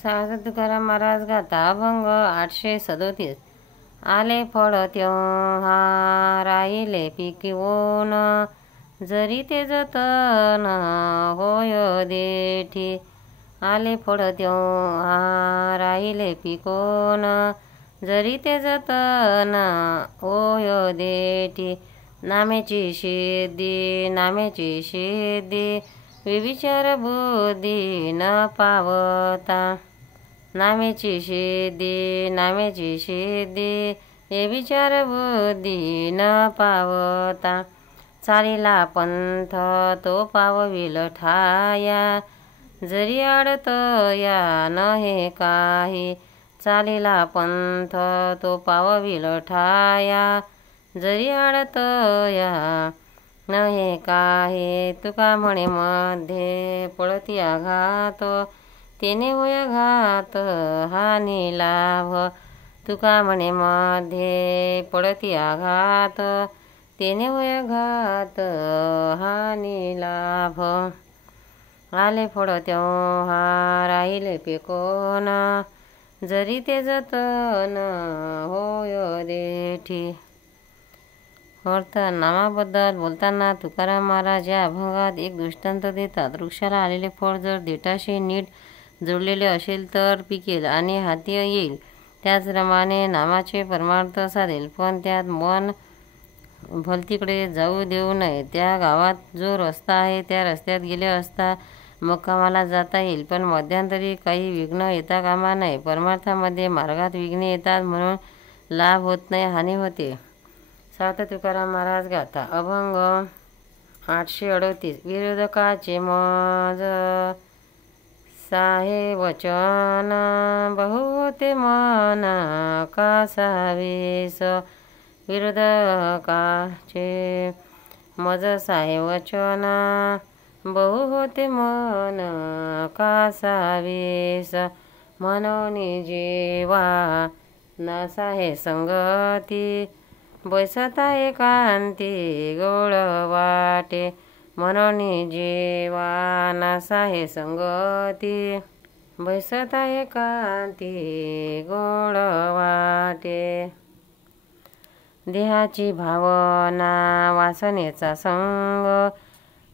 साधू तुकाराम महाराज गाता अभंग 837. आले फळ तेव्हा राहिले पिकवून, जरी ते जतन होय देठी. आले फळ तेव्हा राहिले पिकवून, जरी ते जतन होय देठी. नामेची सिद्धी नामेची सिद्धी, विविचार बुद्धी न पावता. नामेची सिद्धी नामेची सिद्धी, विचार बुद्धी न पावता. चालिला पंथ तो पावविल ठाया, जरी अडतया नहे काही. चालिला पंथ तो पावविल ठाया, जरी अडतया नहे काही. तुका म्हणे मध्ये पळती आघात, तेने होय घात हानी लाभ. तुका म्हणे मध्ये पळती आघात, तेने होय घात हानी लाभ. आले फळ तेव्हा राहिले पिकवून, जरी ते जतन होय देठी. अर्थ नामाबद्दल बोलताना तुकाराम महाराज या अभंगात एक दृष्टांत देतात. वृक्षाला आलेले फळ जर देठाशी नीट जोडलेले असेल तर पिकेल आणि हाती येईल. त्याचप्रमाणे नामाचे परमार्थ साधेल, पण त्यात मन भलतीकडे जाऊ देऊ नये. त्या गावात जो रस्ता आहे त्या रस्त्यात गेले असता मुक्कामाला जाता येईल, पण मध्यंतरी काही विघ्न येता कामा नये. परमार्थामध्ये मार्गात विघ्ने येतात म्हणून लाभ होत नाही, हानी होते. साधू तुकाराम महाराज गाता अभंग 838. विरोधकाचे मज साहे वचन, बहु होते मन कासावीस. विरोधकाचे मज साहे वचन, बहु होते मन कासावीस. म्हणून जेवा नसाहे संगती, बैसता एकांती गोळ वाटे. म्हणून जेवा नसाहे संगती, बैसता एकांती गोळ वाटे. देहाची भावना वासनेचा संग,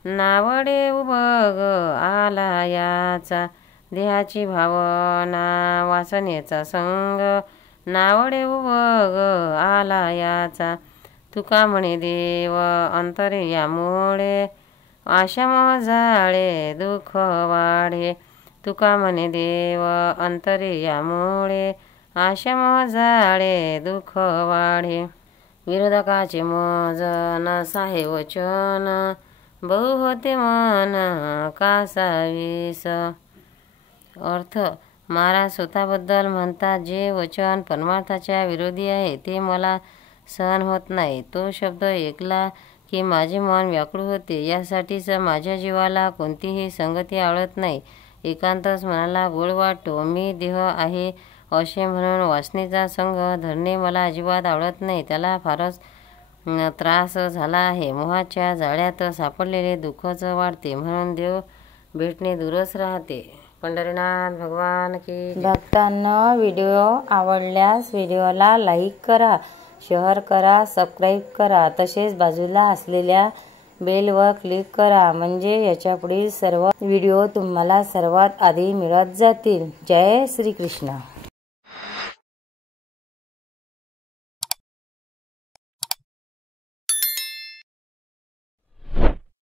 नावडे उबग आला याचा. देहाची भावना वासनेचा संग, नावडे उबग आला याचा. तुका म्हणे देव अंतर्यामुळे, आशा मोह जाळे दुःख वाढे. तुका म्हणे देव अंतर्यामुळे, आशा मोह जाळे दुःख वाढे. विरोधकाचे मज नसाहे वचन, बहु होते मन कासावीस. अर्थ महाराज स्वतःबद्दल म्हणतात, जे वचन परमार्थाच्या विरोधी आहे ते मला सहन होत नाही. तो शब्द ऐकला की माझे मन व्याकुळ होते. यासाठीच माझ्या जीवाला कोणतीही संगती आवडत नाही. एकांतच मनाला गोड वाटतो. मी देह आहे असे म्हणून वासनेचा संग धरणे मला अजिबात आवडत नाही. त्याला फारच त्रास झाला आहे. मोहाच्या जाळ्यात सापडलेले दुःखच वाढते, म्हणून देव भेटणे दूरच राहते. पंढरीनाथ भगवान की. भक्तांना व्हिडिओ आवडल्यास व्हिडिओला लाईक करा, शेअर करा, सबस्क्राईब करा. तसेच बाजूला असलेल्या बेलवर क्लिक करा, म्हणजे याच्या पुढील सर्व व्हिडिओ तुम्हाला सर्वात आधी मिळत जातील. जय श्री कृष्ण.